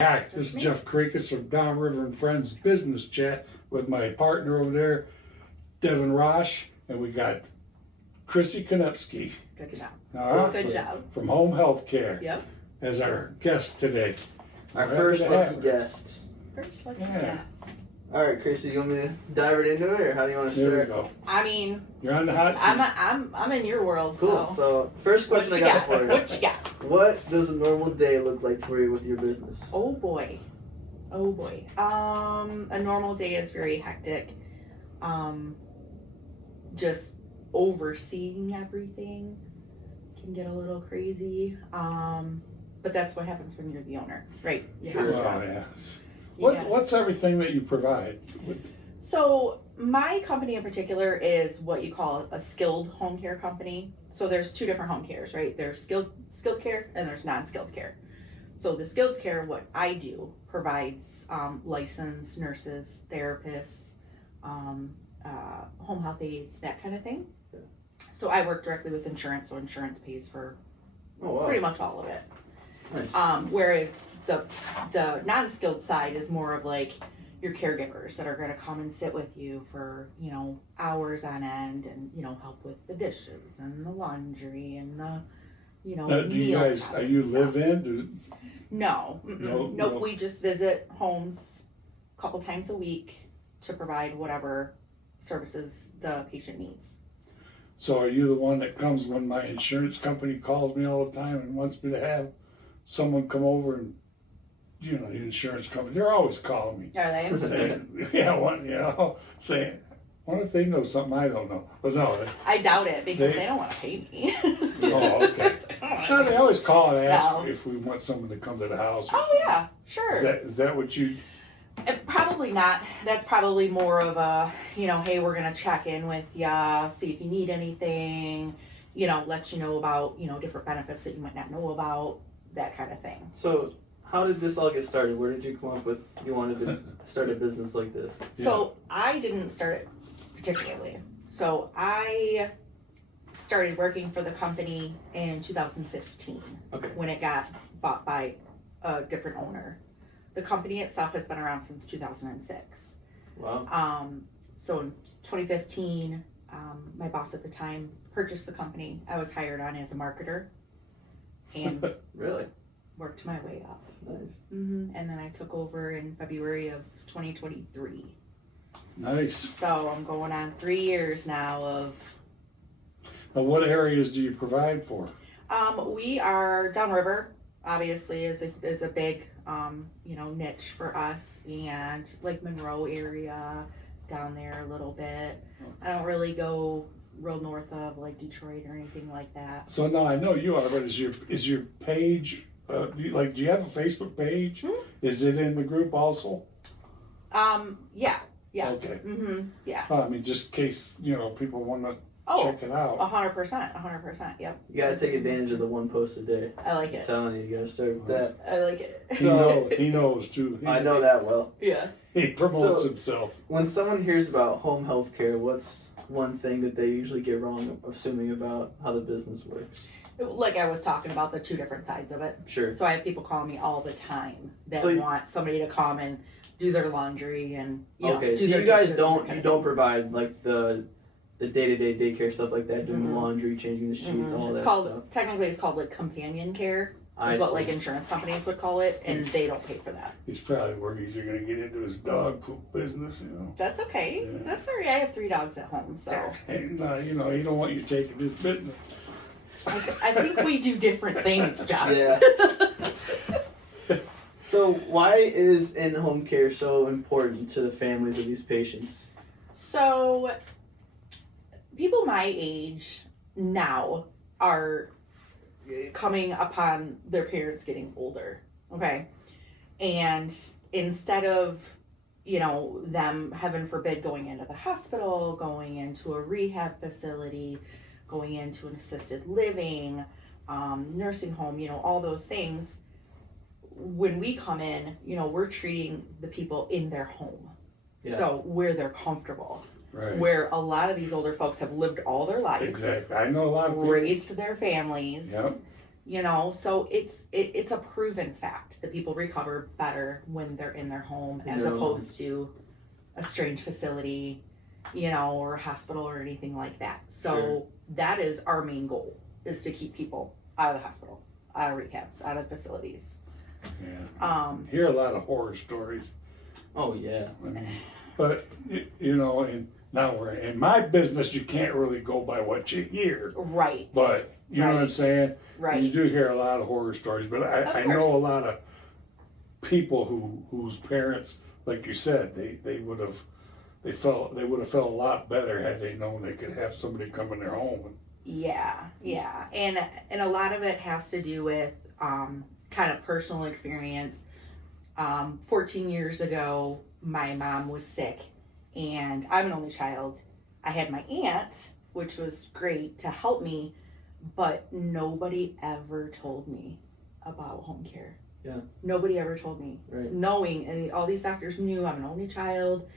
Hi, this is Jeff Creakus from Downriver Friends Business Chat with my partner over there, Devin Rosh, and we got Chrissy Konepski. Good job. Good job. From Home Health Care. Yep. As our guest today. Our first lucky guest. First lucky guest. All right, Chrissy, you want me to dive right into it, or how do you want to start? There we go. I mean, you're on the hot seat. I'm in your world. Cool. So first question I got for you. What you got? What does a normal day look like for you with your business? Oh boy. A normal day is very hectic. Just overseeing everything can get a little crazy. But that's what happens when you're the owner, right? You Sure. have to- Yeah. What's everything that you provide? So my company in particular is what you call a skilled home care company. So there's two different home cares, right? There's skilled care and there's non-skilled care. So the skilled care, what I do, provides licensed nurses, therapists, home health aides, that kind of thing. Yeah. So I work directly with insurance, so insurance pays for pretty much all of it. Nice. Whereas the non-skilled side is more of like your caregivers that are going to come and sit with you for, hours on end and, help with the dishes and the laundry and the, Do you guys, are you live in? No. No. We just visit homes a couple times a week to provide whatever services the patient needs. So are you the one that comes when my insurance company calls me all the time and wants me to have someone come over and, the insurance company, they're always calling me. Are they? Saying, saying, wonder if they know something I don't know. But no. I doubt it because they don't want to pay me. Oh, okay. No, they always call and ask if we want someone to come to the house. Oh, yeah, sure. Is that what you... Probably not. That's probably more of a, hey, we're going to check in with ya, see if you need anything, let you know about, different benefits that you might not know about, that kind of thing. So how did this all get started? Where did you come up with you wanted to start a business like this? So I didn't start it particularly. So I started working for the company in 2015 when it got bought by a different owner. The company itself has been around since 2006. Wow. So in 2015, my boss at the time purchased the company. I was hired on as a marketer and Really? worked my way up. Nice. And then I took over in February of 2023. Nice. So I'm going on 3 years now of... Now, what areas do you provide for? We are Downriver, obviously, is a big, niche for us, and Lake Monroe area down there a little bit. I don't really go real north of like Detroit or anything like that. So now I know you are, but is your page, do you have a Facebook page? Mm-hmm. Is it in the group also? Yeah. Okay. Yeah. I mean, just in case, people want to check it out. 100%, yep. You gotta take advantage of the one post a day. I like I'm it. telling you, you gotta start with that. I like it. He knows too. I know that well. Yeah. He promotes himself. When someone hears about home health care, what's one thing that they usually get wrong assuming about how the business works? Like I was talking about the two different sides of it. Sure. So I have people calling me all the time that So want somebody to come and do their laundry and so do you guys don't provide like the day-to-day daycare stuff like that, doing the laundry, changing the sheets, all that stuff. Technically it's called like companion care. Is what like insurance companies would call it, and they don't pay for that. He's probably worried you're going to get into his dog poop business, That's okay. Yeah. That's all right. I have 3 dogs at home, so. And, he don't want you taking his business. I think we do different things, Jeff. Yeah. So why is in-home care so important to the families of these patients? So, people my age now are coming upon their parents getting older, okay? And instead of, them, heaven forbid, going into the hospital, going into a rehab facility, going into an assisted living, nursing home, all those things, when we come in, we're treating the people in their home. Yeah. So where they're comfortable. Right. Where a lot of these older folks have lived all their lives. Exactly. I know a lot of people. Raised their families. Yep. You know, so it's a proven fact that people recover better when they're in their home as opposed to a strange facility, you know, or a hospital or anything like that. So that is our main goal, is to keep people out of the hospital, out of rehabs, out of facilities. Yeah. Hear a lot of horror stories. Oh yeah. I mean, but you know, and now we're in my business. You can't really go by what you hear. Right. But you know what I'm saying? Right. You do hear a lot of horror stories, but I know a lot of people whose parents, like you said, they would have felt a lot better had they known they could have somebody come in their home. Yeah, and a lot of it has to do with kind of personal experience. 14 years ago, my mom was sick, and I'm an only child. I had my aunt, which was great to help me, but nobody ever told me about home care. Yeah. Nobody ever told me. Right. Knowing, and all these doctors knew I'm an only child,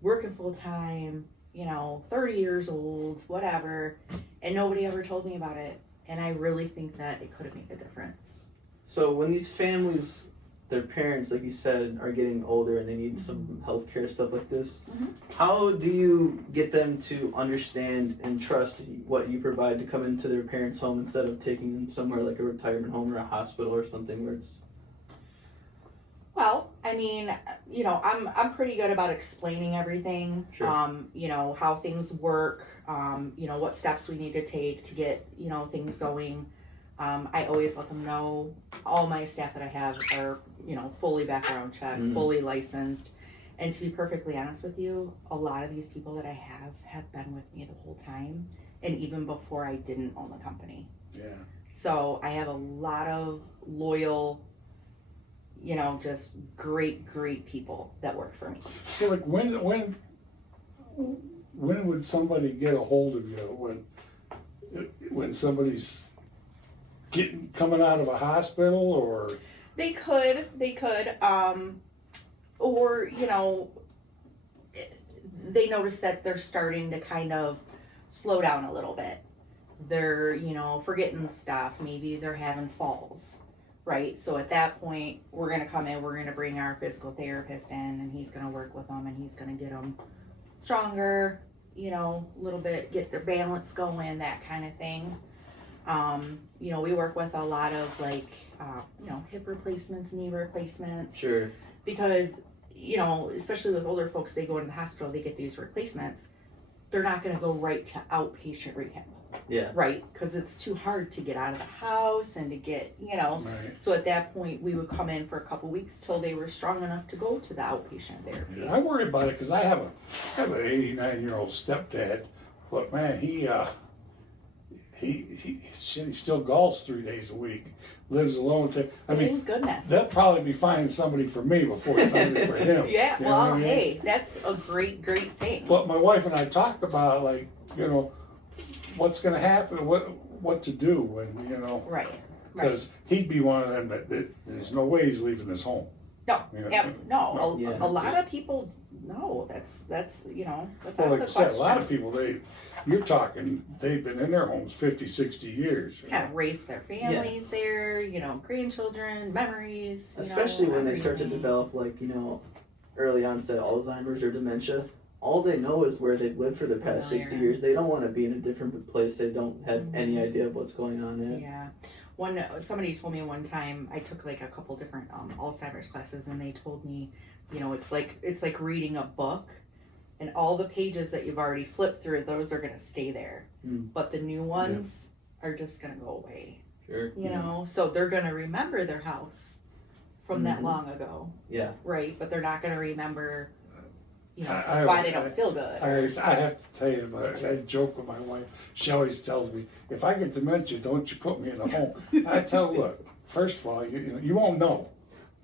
working full time, you know, 30 years old, whatever, and nobody ever told me about it. And I really think that it could have made a difference. So when these families, their parents, like you said, are getting older and they need some healthcare stuff like this, how do you get them to understand and trust what you provide to come into their parents' home instead of taking them somewhere like a retirement home or a hospital or something where it's... Well, I mean, you know, I'm pretty good about explaining everything. Sure. You know, how things work, you know, what steps we need to take to get, you know, things going. I always let them know. All my staff that I have are, you know, fully background checked, fully licensed. And to be perfectly honest with you, a lot of these people that I have been with me the whole time, and even before I didn't own the company. Yeah. So I have a lot of loyal, you know, just great people that work for me. So like when would somebody get a hold of you when somebody's coming out of a hospital, or They could, or, you know, they notice that they're starting to kind of slow down a little bit. They're, you know, forgetting stuff. Maybe they're having falls, right? So at that point, we're going to come in, we're going to bring our physical therapist in, and he's going to work with them, and he's going to get them stronger, you know, a little bit, get their balance going, that kind of thing. You know, we work with a lot of like, you know, hip replacements, knee replacements. Sure. Because, you know, especially with older folks, they go into the hospital, they get these replacements. They're not going to go right to outpatient rehab. Yeah. Right? Because it's too hard to get out of the house and to get, you know. right. So at that point, we would come in for a couple weeks till they were strong enough to go to the outpatient therapy. Yeah, I worry about it because I have an 89-year-old stepdad, but man, he still golfs 3 days a week, lives alone. I mean, Thank goodness. that'd probably be finding somebody for me before somebody for him. Yeah, You know what well, I mean? hey, that's a great thing. But my wife and I talk about, like, you know, what's going to happen, what to do when, you know, Right. because he'd be one of them that there's no way he's leaving his home. No, You know, no. Yeah. A lot of people, no, that's you know, that's Well, out of like the you said, a question. lot of people, you're talking, they've been in their homes 50, 60 years. you Yeah, know. raised their families there, you know, grandchildren, memories. You Especially know, when they start to everything. develop, like, you know, early onset Alzheimer's or dementia. All they know is where they've lived for the past 60 Familiar. years. They don't want to be in a different place. They don't have any idea of what's going on yet. Yeah. Somebody told me one time, I took like a couple different Alzheimer's classes, and they told me, you know, it's like reading a book, and all the pages that you've already flipped through, those are going to stay there. But the new ones are just going to go away. Sure. You know, so they're going to remember their house from that long ago. Yeah. Right, but they're not going to remember, you know, I- why they don't feel good. I have to tell you, but I joke with my wife. She always tells me, if I get dementia, don't you put me in a home. I tell her, look, first of all, you won't know.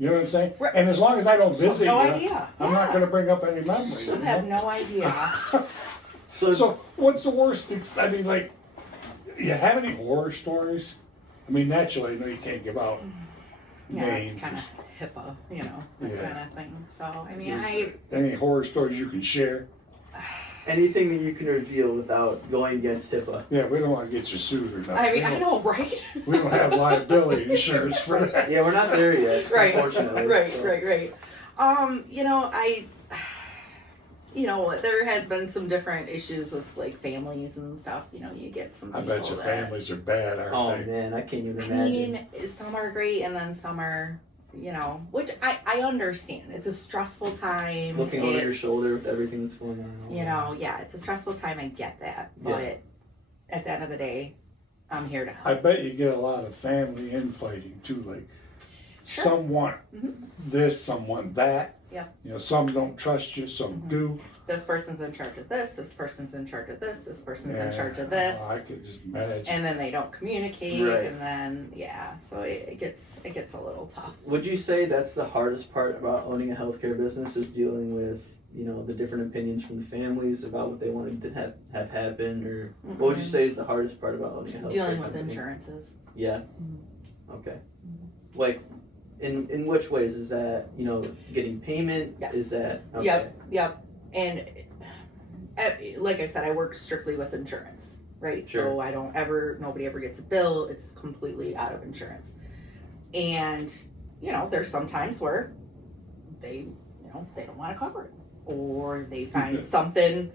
You know what I'm saying? Right. And as long as I don't visit No you, idea. I'm not going to bring up any memories. You have no idea. So what's the worst? I mean, like, you have any horror stories? I mean, naturally, I know you can't give out Yeah, names. it's kind of HIPAA, you know, that Yeah. kind of thing. So, I mean, Is there any horror stories you can share? anything that you can reveal without going against HIPAA. Yeah, we don't want to get you sued or nothing. I mean, We I don't- know, right? We don't have liability insurance for that. Yeah, we're not there yet, Right, unfortunately. right, so. right. There has been some different issues with like families and stuff. You get some I people bet your that, families are bad, aren't Oh they? man, I can't even I imagine. mean, some are great and then some are, which I understand. It's a stressful time. Looking over your It's, shoulder with everything that's going on. Yeah, it's a stressful time. I get that. Yeah. But at the end of the day, I'm here to I help. bet you get a lot of family infighting too. Like, Sure. some want Mhm. this, some want that. Yeah. Some don't trust you, some Mhm. do. This person's in charge of this person's in charge of this person's in Yeah. charge of this. Oh, I could just imagine. And then they don't communicate, Right. and then so it gets a little tough. Would you say that's the hardest part about owning a healthcare business is dealing with, the different opinions from the families about what they wanted to have happen, or what would you say is the hardest part about owning a healthcare Dealing with company? insurances? Yeah. Mhm. Okay. Like, in which ways is that? Getting payment? Yes. Is that? Okay. Yep. And like I said, I work strictly with insurance, right? Sure. So nobody ever gets a bill. It's completely out of insurance. And there's some times where they don't want to cover it, or they find something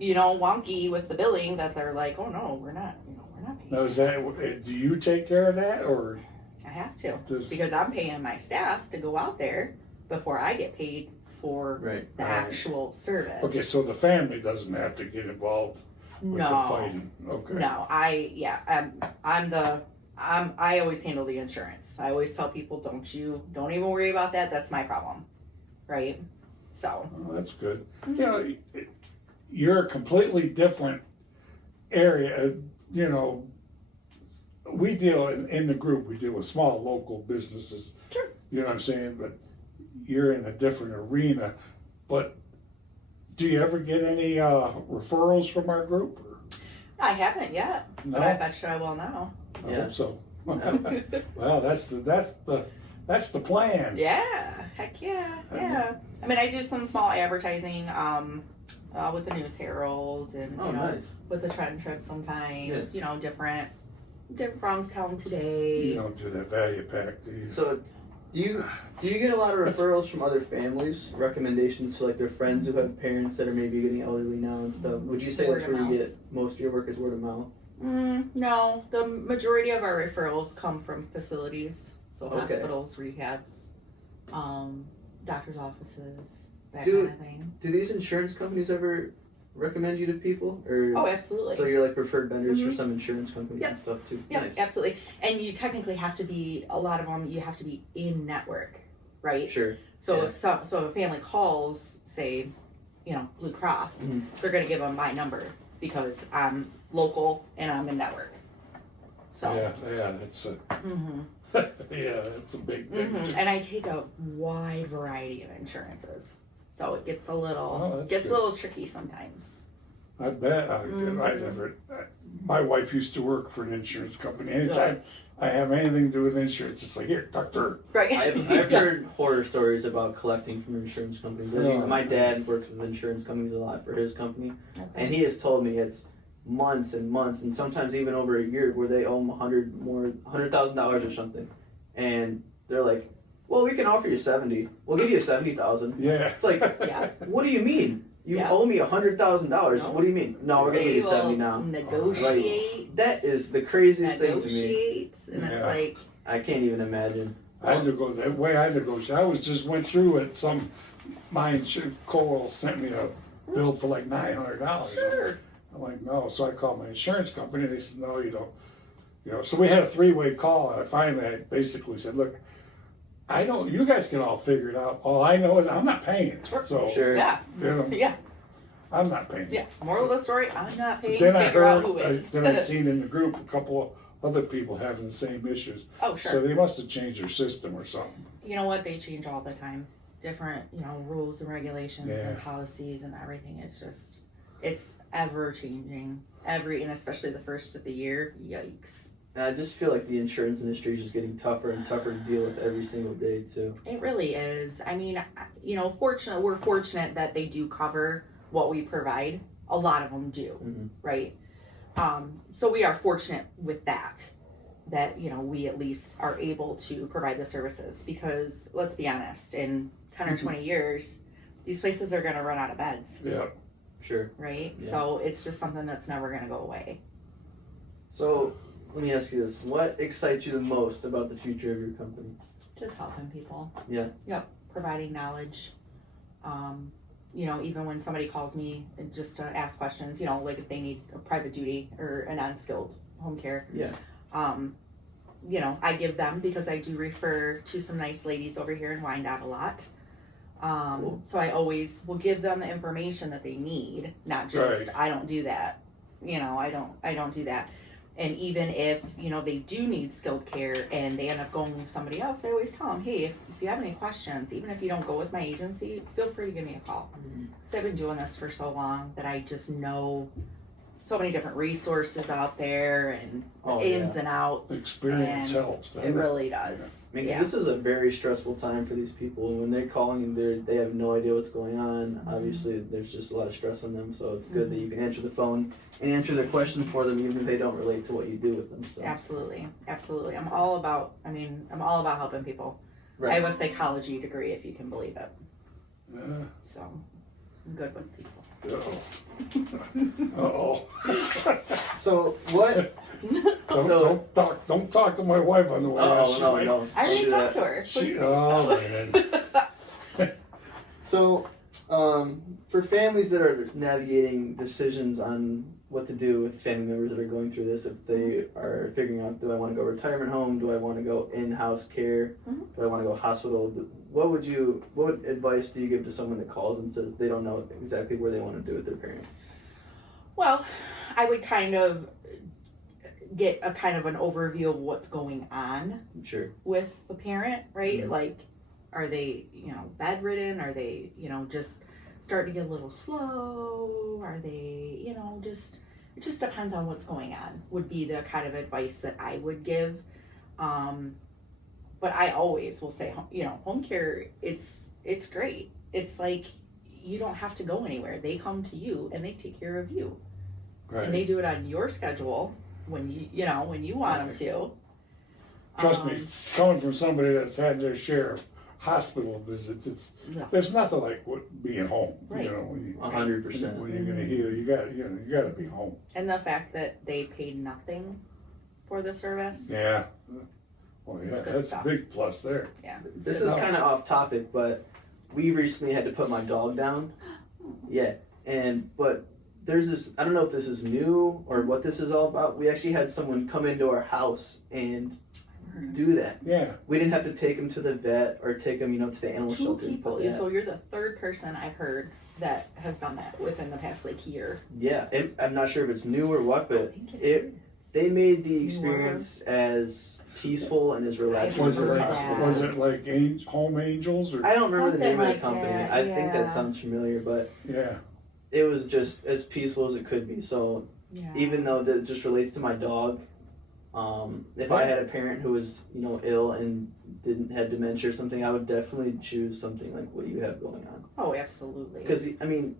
wonky with the billing that they're like, oh no, we're not paying. Now, is that, do you take care of that, or I have to, does? because I'm paying my staff to go out there before I get paid for Right. the Right. actual service. Okay, so the family doesn't have to get involved with the fighting. Okay. No, I always handle the insurance. I always tell people, don't even worry about that. That's my problem, right? So. Well, that's good. You're a completely different area. We deal in the group. We deal with small local businesses. Sure. You know what I'm saying? But you're in a different arena. But do you ever get any referrals from our group? Or? I haven't yet, No. but I bet you I will now. I Yeah. hope so. Well, that's the plan. Yeah, heck yeah. I mean, I do some small advertising with the News Herald and Oh, nice. with the Trend Trip sometimes. Yeah. Different Brownstown Today. You don't do that value pack, do you? So, do you get a lot of referrals from other families, recommendations to like their friends who have parents that are maybe getting elderly now and stuff? Would you say Word that's of where you mouth. get most of your work is word of mouth? No, the majority of our referrals come from facilities, so Okay. hospitals, rehabs, doctors' offices, that Do- kind of thing. Do these insurance companies ever recommend you to people, or Oh, absolutely. so you're like preferred vendors for Mhm. some insurance companies Yep. and stuff too? Yeah, Nice. absolutely. And you technically have to be, a lot of them, you have to be in network, right? Sure. So Yeah. if if a family calls, say, Blue Cross, Mhm. they're going to give them my number because I'm local and I'm in network. So, Yeah, that's a mhm. that's a big thing. Mhm. And I take a wide variety of insurances, so it gets a Oh, little that's gets good. a little tricky sometimes. I bet. I Mhm. never. My wife used to work for an insurance company. Anytime I have anything to do with insurance, it's like, here, doctor. Right? I've heard horror stories about collecting from insurance companies. As Oh. my dad works with insurance companies a lot for his company, Okay. and he has told me it's months and months, and sometimes even over a year, where they owe him $100,000 or something, and they're like, "Well, we can offer you 70. We'll give you 70,000." Yeah. It's like, Yeah. what do you mean? You Yeah. owe me $100,000. No. What do you mean? No, we're gonna give They you 70 will now. negotiate. That is the craziest thing to me. negotiate, and it's Yeah. like, I can't even imagine. I had to go that way. I negotiate. I went through it. My insurance Coral sent me a bill for like $900. sure. I'm like, no. So I called my insurance company. They said, no, you don't. So we had a 3-way call, and I basically said, look, you guys can all figure it out. All I know is I'm not paying. So, Sure. Yeah. Yeah. I'm not paying. Yeah. Moral of the story: I'm not paying. Then I Figure out heard, who is. then I seen in the group a couple of other people having the same issues. Oh, sure. So they must have changed their system or something. You know what? They change all the time. Different, rules and regulations Yeah. and policies and everything. It's ever changing. And especially the first of the year. Yikes. And I just feel like the insurance industry is just getting tougher and tougher to deal with every single day too. It really is. I mean, we're fortunate that they do cover what we provide, A lot of them do, Mm-hmm. right? So we are fortunate with that, you know, we at least are able to provide the services, because let's be honest, in 10 or 20 years, these places are going to run out of beds. Yeah. Sure. Right? Yeah. So it's just something that's never going to go away. So let me ask you this: what excites you the most about the future of your company? Just helping people. Yeah. Yep. Providing knowledge. You know, even when somebody calls me just to ask questions, you know, like if they need a private duty or an unskilled home care. Yeah. You know, I give them, because I do refer to some nice ladies over here in Wyandotte a lot. Cool. So I always will give them the information that they need, not just, Right. I don't do that. You know, I don't do that. And even if, you know, they do need skilled care and they end up going with somebody else, I always tell them, hey, if you have any questions, even if you don't go with my agency, feel free to give me a call. Because I've been doing this for so long that I just know so many different resources out there and ins and outs. Experience and helps. It really does. I mean, 'cause this is a very stressful time for these people, and when they're calling and they have no idea what's going on. Obviously, there's just a lot of stress on them. So it's good that you can answer the phone and answer their questions for them, even if they don't relate to what you do with them. So. Absolutely. I'm all about helping people. Right. I have a psychology degree, if you can believe it. Yeah. So I'm good with people. Uh-oh. So what? Don't talk to my wife on the way out. Oh no. I already She- talked to her. Oh man. So, for families that are navigating decisions on what to do with family members that are going through this, if they are figuring out, do I want to go retirement home? Do I want to go in-house care? Mhm. Do I want to go hospital? What advice do you give to someone that calls and says they don't know exactly where they want to do with their parent? Well, I would kind of get a kind of an overview of what's going on Sure. with the parent, right? Mhm. Like, are they, you know, bedridden? Are they, you know, just starting to get a little slow? Are they, you know, it just depends on what's going on, would be the kind of advice that I would give. But I always will say, you know, home care, it's great. It's like, you don't have to go anywhere. They come to you and they take care of you. Right. And they do it on your schedule when when you want them to. Trust me, coming from somebody that's had their share of hospital visits, there's nothing like being home. Right. You know, when you, 100%. when you're gonna heal, you gotta be home. And the fact that they paid nothing for the service. Yeah. Well, yeah, It's good that's stuff. a big plus there. Yeah. This is kind of off topic, but we recently had to put my dog down. Yeah, but there's this, I don't know if this is new or what this is all about. We actually had someone come into our house and do that. Yeah. We didn't have to take him to the vet or take him, to the animal 2 shelter. and people. put that. So you're the third person I've heard that has done that within the past year. Yeah, I'm not sure if it's new or what, I but think they made the experience as peaceful and as relaxing Was as it like possible. was it like Home Angels or? I don't remember the Something name of like the company. that, I think that yeah. sounds familiar, but Yeah. it was just as peaceful as it could be. So even though that just relates to my dog, if I had a parent who was ill and had dementia or something, I would definitely choose something like what you have going on. Oh, absolutely. Because I mean,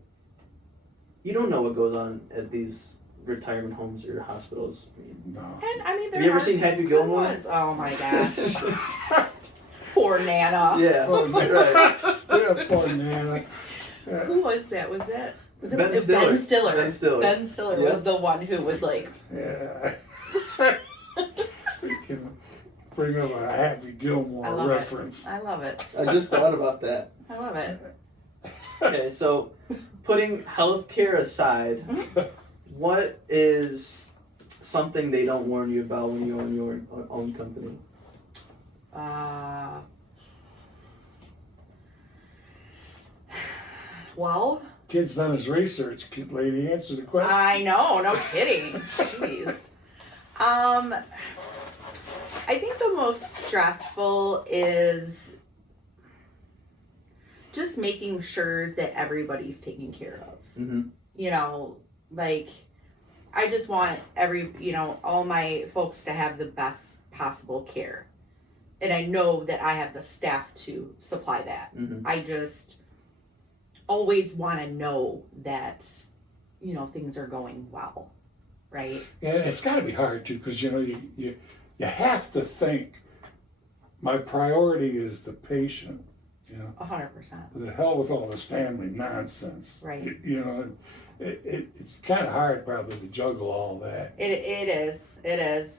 you don't know what goes on at these retirement homes or hospitals. No. And I mean, there Have you ever are seen some Happy good Gilmore? ones. Oh my gosh. Poor Nana. Yeah, Oh, right. Yeah, poor Nana. Yeah. Who was that? Was it Ben Stiller. Ben Stiller. Ben Stiller. Ben Stiller Yeah. was the one who was like, Yeah. We can bring up a Happy I Gilmore love reference. I love it. I just thought about that. I love it. Okay, so putting healthcare aside, what is something they don't warn you about when you own your own company? Well, Kid's done his research. Kid lady, answer the question. I know, no kidding. Jeez. I think the most stressful is just making sure that everybody's taken care of. Mm-hmm. Like, I just want all my folks to have the best possible care. And I know that I have the staff to supply that. Mm-hmm. I just always want to know that, things are going well, right? And it's got to be hard too, because you have to think. My priority is the patient. 100%. The hell with all this family nonsense. Right. It's kind of hard probably to juggle all that. It is,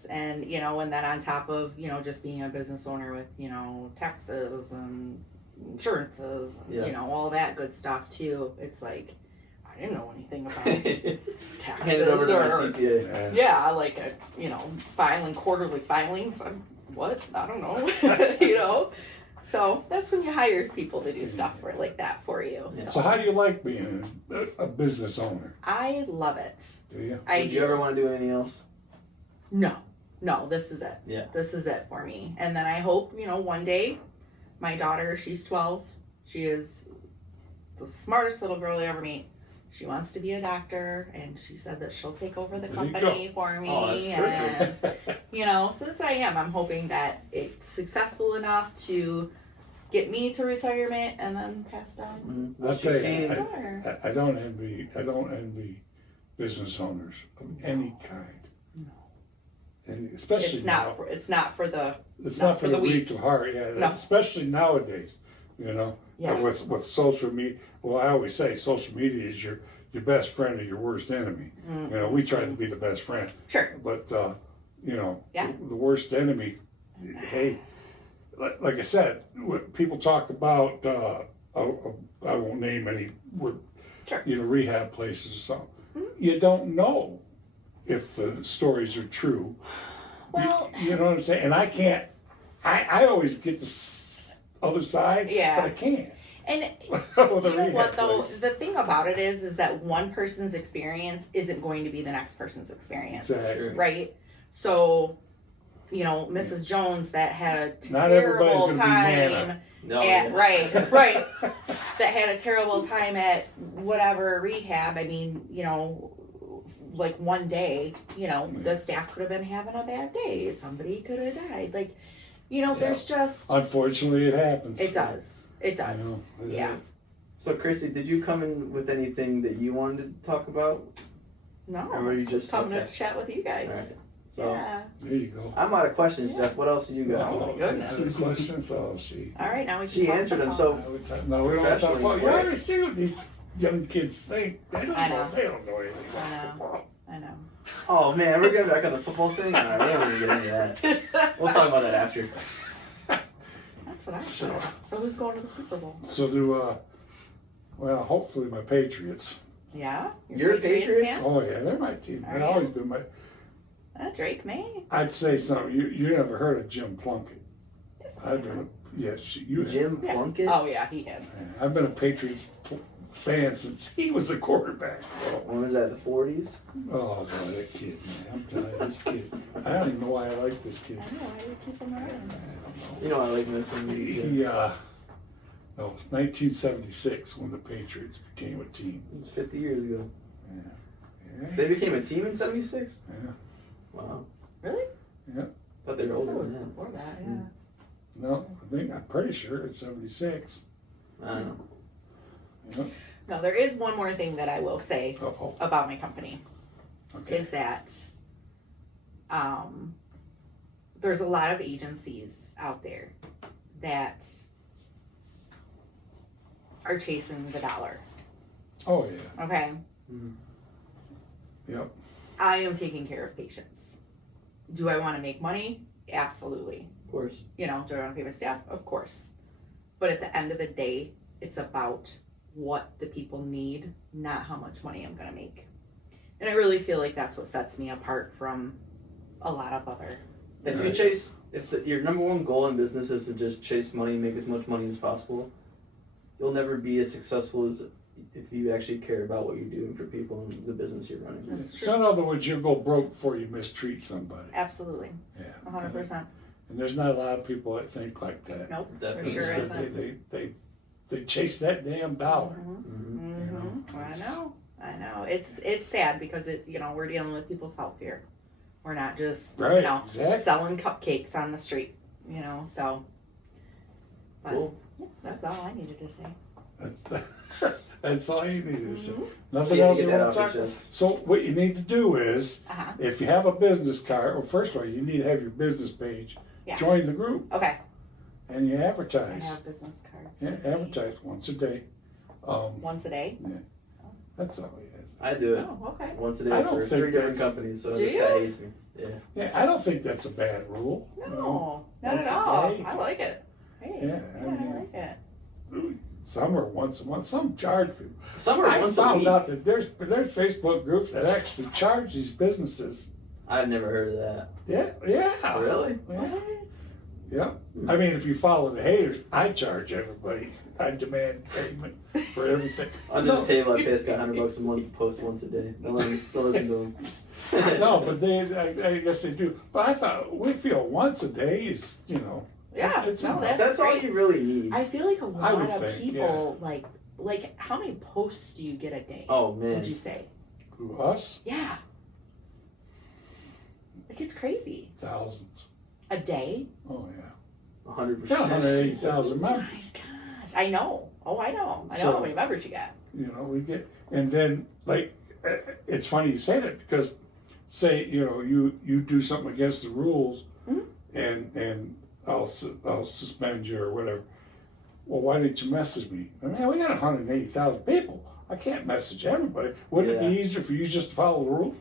and and then on top of just being a business owner with taxes and insurances, all that good stuff too. It's like I didn't know anything about taxes Hand it over to my CPA. Yeah, like filing quarterly filings. What? I don't know. So that's when you hire people to do stuff like that for you. Yeah. So how do you like being a business owner? I love it. Do you? Would you ever want to do anything else? No, this is it. Yeah. This is it for me. And then I hope, one day, my daughter, she's 12. She is the smartest little girl you ever meet. She wants to be a doctor, and she said that she'll take over the company for me. Oh, that's perfect. And, since I'm hoping that it's successful enough to get me to retirement and then pass down. I'll tell you, daughter. I don't envy business owners of any kind. No. And especially It's now. not for the It's not not for the weak of heart, yeah. No. Especially nowadays, Yeah. with social media. Well, I always say social media is your best friend or your worst enemy. We try to be the best friend. Sure. But Yeah. the worst enemy. Hey, like I said, what people talk about. I won't name any. Sure. Rehab places or something. You don't know if the stories are true. Well, You know what I'm saying? And I can't. I always get the other side, Yeah. but I can't. and With a you know rehab what though? place. The thing about it is that one person's experience isn't going to be the next person's experience, Exactly. right? So, Mrs. Jones that had a Not everybody's terrible gonna be Nana. time No. at right, that had a terrible time at whatever rehab. I mean, like one day, the staff could have been having a bad day. Somebody could have died. Like, there's just Unfortunately, it happens. it does. It does. It Yeah. is. So, Chrissy, did you come in with anything that you wanted to talk about? No, Or were you just coming okay? to chat with you guys. All right. So, Yeah. There you go. I'm out of questions, Yeah. Jeff. What else do you got? Oh, my goodness. Good questions. Oh, see. All right, now we can She talk answered them, about- so No, we don't want to talk Professionally, about. You right. already see what these young kids think. They don't I know. know. They don't know anything I about know. football. I know. Oh man, we're getting back on the football thing. All right, we don't want to get into that. We'll talk about that after. That's what I said. So who's going to the Super Bowl? So well, hopefully my Patriots. Yeah, You're a Patriots? fan? Oh yeah, they're my team. Are They've you? always been my. Drake May. I'd say something. You never heard of Jim Plunkett? I've been. Yes, you. Jim Yeah. Plunkett. Oh yeah, he is. I've been a Patriots fan since he was a quarterback. So. When was that? The 40s? Oh boy, that kid, man! I'm telling you, this kid. I don't even know why I like this kid. I know. Why do you keep him I around? don't know. You know I like missing. No, 1976 when the Patriots became a team. It was 50 years ago. Yeah. They became a team in 76? Yeah. Wow. Really? Yeah. Thought they were older That was than that. before that. Yeah. Mm. No, I'm pretty sure it's 76. I don't know. Yeah. No, there is one more thing that I will say Uh-oh. about my company. Okay. Is that there's a lot of agencies out there that are chasing the dollar. Oh yeah. Okay. Yep. I am taking care of patients. Do I want to make money? Absolutely. Of course. Do I want to pay my staff? Of course. But at the end of the day, it's about what the people need, not how much money I'm going to make. And I really feel like that's what sets me apart from a lot of other If you businesses. chase, your number one goal in business is to just chase money, make as much money as possible, you'll never be as successful as if you actually care about what you're doing for people and the business you're running. That's true. So in other words, you'll go broke before you mistreat somebody. Absolutely. Yeah. 100%. And there's not a lot of people that think like that. Nope. Definitely. For sure They- isn't. They chase that damn dollar. Mm-hmm. I know. It's sad because it's we're dealing with people's health here. We're not just Right, exactly. selling cupcakes on the street. So. But Cool. yeah, that's all I needed to say. That's all you need is Mhm. nothing Yeah, else get you that want to off talk your about. chest. So what you need to do is, Uh-huh. if you have a business card, well, first of all, you need to have your business page. Yeah. Join the group Okay. and you I advertise. have business cards. Yeah, advertise once a day. Once a day? That's all it is. I do it Oh, okay. once a I day don't for think 3 different that's- companies, so Do this you? guy hates me. Yeah. Yeah, I don't think that's a bad rule. you know. No, not Once at a all. day. I like it. Hey, Yeah, I like it. Some are once a month, some charge people. Some are I once a found week. out that there's Facebook groups that actually charge these businesses. I've never heard of that. Yeah. Really? Yeah. What? Yeah. I mean, if you follow the haters, I charge everybody. I demand payment for everything. Under No. the table, I pay this guy $100 a month to post once a day. Don't listen to him. No, but I guess they do. But I thought we feel once a day is, Yeah, It's no, enough. that's That's all great. you really need. I feel like a I lot would of think, people like how many posts do you get a day? Oh man. Would you say? Who, us? Yeah. Like it's crazy. Thousands. A day? Oh yeah. 100%. Got 180,000 Oh my members. gosh. I know. Oh, I know. I know So- how many members you got. We get, and then it's funny you say that because say you do something against the rules, Mhm. and I'll suspend you or whatever. Well, why didn't you message me? Man, we got 180,000 people. I can't message everybody. Wouldn't it be Yeah. easier for you just to follow the rules?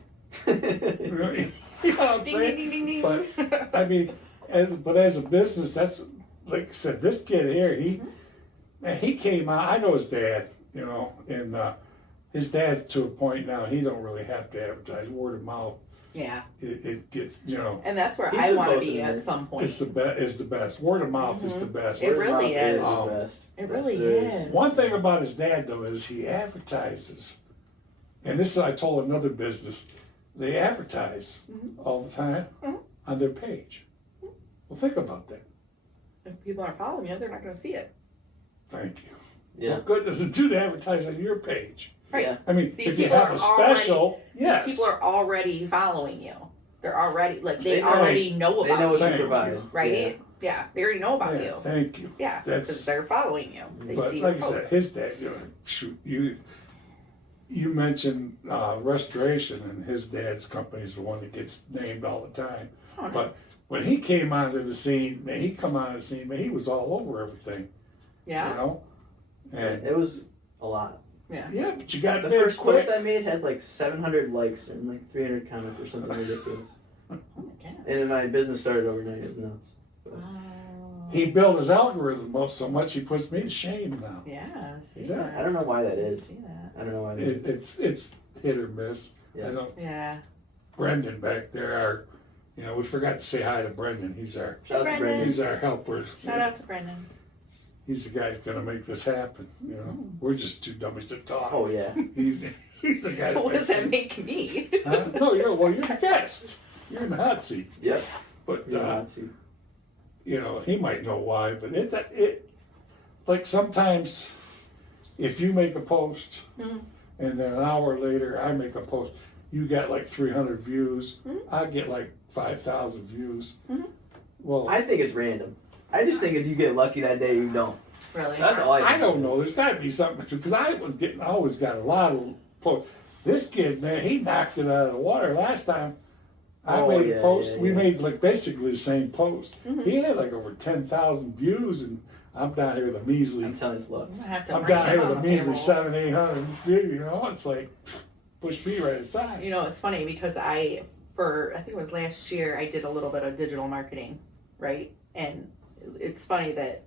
You know what I'm Ding, saying? ding, ding, ding, ding. But I mean, as a business, that's like I said. This kid here, he came out. I know his dad, and his dad's to a point now. He don't really have to advertise. Word of mouth, yeah. it gets, And that's where He's I want to supposed be to at be. some point. it's the best. Word of mouth is the Mhm. best. It really is. the best. It really Yes, is. One thing about his dad though is he advertises, and this I told another business, they advertise all the time Mhm. on their page. Well, think about that. If people aren't following you, they're not going to see it. Thank you. Yeah. What good does it do to advertise on your page? Right. Yeah. I mean, These if you people have are a special, yes. These people are already following you. They're already they They know- already know They know about what you, you Thank provide. you. right? Yeah, they already know about Yeah, you. thank you. Yeah, because That's, they're following you. They but see like your I said, post. his dad, shoot, you mentioned restoration, and his dad's company is the one that gets named all the time. Oh, nice. But when he came onto the scene, man, he was all over everything, Yeah, And It was a lot. yeah, but you got The big first quick. post I made had like 700 likes and like 300 comments or something ridiculous. oh my god. And then my business started overnight. It was nuts. Wow. He built his algorithm up so much he puts me to shame now. Yeah, see Yeah. that. I don't know why that is. See that. I don't know why that is. It's hit or miss. Yeah. I don't. Yeah. Brendan back there, we forgot to say hi to Brendan. He's our Shout out to Brendan. Brendan. he's our helper. Shout out to Brendan. He's the guy who's gonna make this happen. We're just too dummies to talk. Oh yeah. He's the guy. So what does that makes make me? Huh? No, you're a guest. You're in the hot seat. Yep. But Yeah, that's you. he might know why. But it like sometimes if you make a post Mhm. and then an hour later I make a post, you got like 300 views. Mhm. I get like 5,000 views. Mhm. Well, I think it's random. I just think it's you get lucky that day you don't. Really? That's all I think. I don't it know. is. There's got to be something because I always got a lot of posts. This kid, man, he knocked it out of the water last time. I Oh, made yeah, a post. yeah, We yeah. made like basically the same post. Mhm. He had like over 10,000 views, and I'm down here with a measly. I'm telling you, it's luck. I'm gonna have to I'm write down him here on with a the measly payroll. 700-800 views. It's like push me right aside. It's funny because I think it was last year, I did a little bit of digital marketing, right? And it's funny that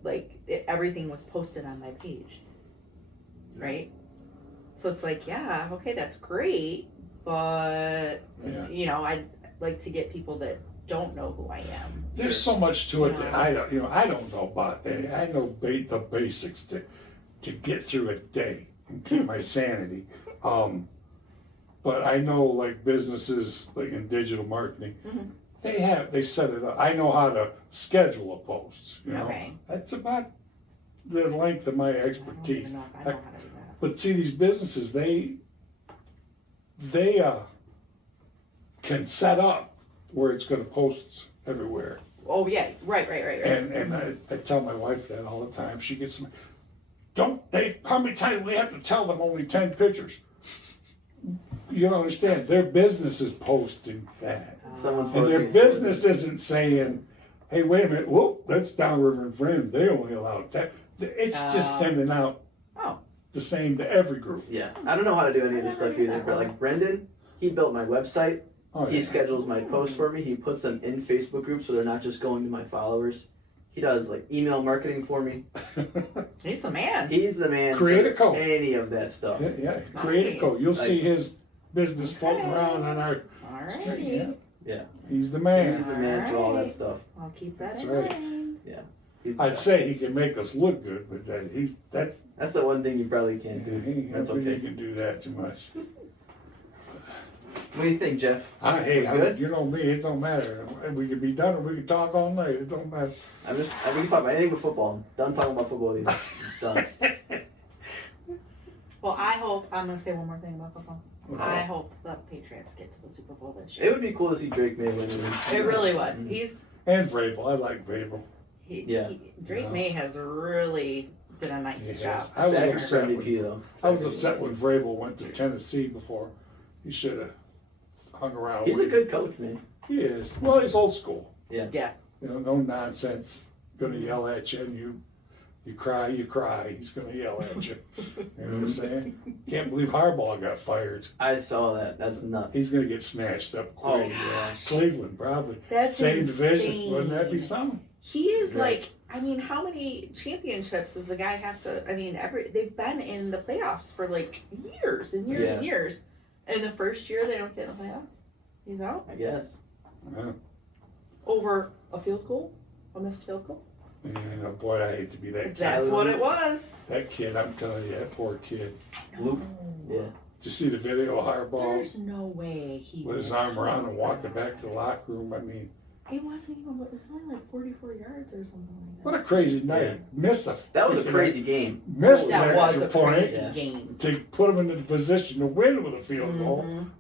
everything was posted on my page, right? So it's like, yeah, okay, that's great, but Yeah. I'd like to get people that don't know who I am. There's so much to it Yeah. that I don't know about. I know the basics to get through a day and keep my sanity. But I know like businesses like in digital marketing, Mhm. they set it up. I know how to schedule a post. Okay. That's about the length of my I don't expertise. even know if I know how to do that. But see, these businesses they can set up where it's going to post everywhere. Oh yeah, right. And I tell my wife that all the time. She gets how many times we have to tell them only 10 pictures? You don't understand. Their business is posting that. Someone's And their posting business isn't saying, hey, wait a minute, whoop, that's Downriver Friends. They only allow 10. It's just sending out the same to every group. Yeah, I don't know how to do any of this stuff either, but like Brendan, he built my website. He schedules my posts for me. He puts them in Facebook groups so they're not just going to my followers. He does like email marketing for me. He's the man. He's the man CreataCo. for any of that stuff. Yeah, CreataCo. You'll see his business floating around on our. Alrighty. Yeah. He's the man. He's the man for all that stuff. I'll keep that That's in right. mind. Yeah. I'd say he can make us look good, but That's the one thing you probably can't do. That's okay. You can do that too much. What do you think, Jeff? Good? You know me, it don't matter. We can be done or we can talk all night. It don't matter. We can talk about anything but football. I'm done talking about football with you. Done. Well, I'm going to say one more thing about football. Okay. I hope the Patriots get to the Super Bowl this It year. would be cool to see Drake May win. It really would. Mm-hmm. And Vrabel. I like Vrabel. Drake May has really did a nice job. I was Stackers upset MVP though. I was upset when Vrabel went to Tennessee before. He should have hung around. He's a good coach, man. He is. Well, he's old school. Yeah. You know, no nonsense. Gonna yell at you, and you cry. He's gonna yell at you. You know what I'm saying? Can't believe Harbaugh got fired. I saw that. That's nuts. He's gonna get snatched up Oh, quick. yeah. Cleveland, probably. That's Same insane. division. Wouldn't that be something? He is Yeah. like, I mean, how many championships does the guy have to? I mean, they've been in the playoffs for like years and years and years. And the first year they don't get in the playoffs, he's out I guess. Yeah. over a field goal, a missed field goal. And boy, I hate to be that kid. That's what it was. That kid, I'm telling you, that poor kid. Luke. Yeah. Did you see the video of Harbaugh There's no way he with his arm around and walking back to the locker room? I mean, it wasn't even. It was only like 44 yards or something like that. what a crazy night. Yeah. Missed a That was a freaking- crazy game. Missed That an was extra a point crazy Yeah. game. to put him into the position to win with a field goal. Mhm.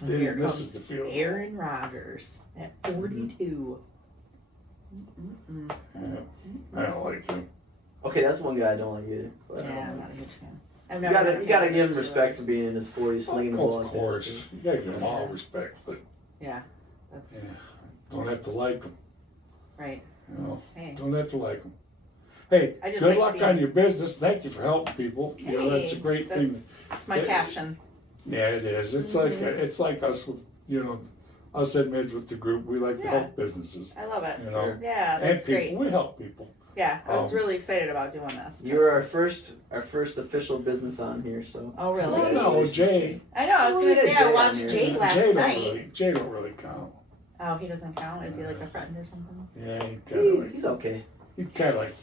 Then Here he misses comes the field goal. Aaron Rodgers at 42. Mm-mm. Yeah. I don't like him. Okay, that's one guy I don't like either. But, Yeah, I'm not a huge fan. I've You never been a gotta fan of give him the respect Steelers. for being in his 40s, slinging the ball Of like that. course. You gotta give him all respect, but Yeah, that's yeah, don't have to like him. right. You know, Hey, don't have to like him. Hey, I just good like luck seeing- on your business. Thank you for helping people. You know, that's a great thing. It's my passion. Yeah, it is. It's like us with us admins with the group. We like to Yeah. help businesses. I love it. You know, Yeah, and that's people. great. We help people. Yeah, I was really excited about doing this. You were our first official business on here, so. Oh, really? Oh, no, Jay. I know. I was Oh, gonna yeah, say Jay I on watched here. Jay last night. Jay don't really count. Oh, he doesn't count. Is he like a friend or something? Yeah, he's kind of like He's okay. he's kind of like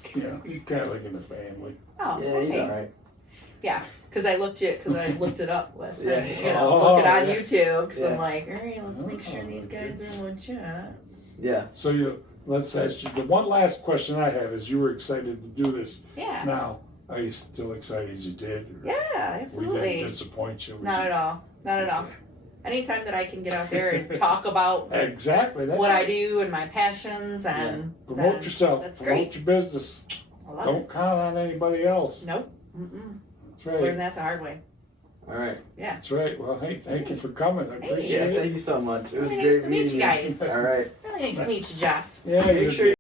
he's kind of like in the family. Oh, Yeah, he's okay. alright. Yeah, because I looked it up last Yeah. night. Oh, Look it on yeah. YouTube. Because Yeah. I'm like, all right, let's make sure these guys are legit. Yeah. So let's ask you the one last question I have is: you were excited to do this. Yeah. Now, are you still excited you did? Or Yeah, we absolutely. didn't disappoint you? Not at all. Not at all. Anytime that I can get out there and talk about Exactly. That's what right. I do and my passions and Promote then yourself. That's Promote great. your business. I love Don't count on anybody else. it. Nope. Mm-mm. That's Learned right. that the hard way. Alright. That's right. Well, hey, thank you for coming. I Hey. appreciate Yeah, it. thank you so much. It was Really great nice to meet meeting you guys. Alright. Really nice to meet you, Jeff. Yeah, Make you're sure you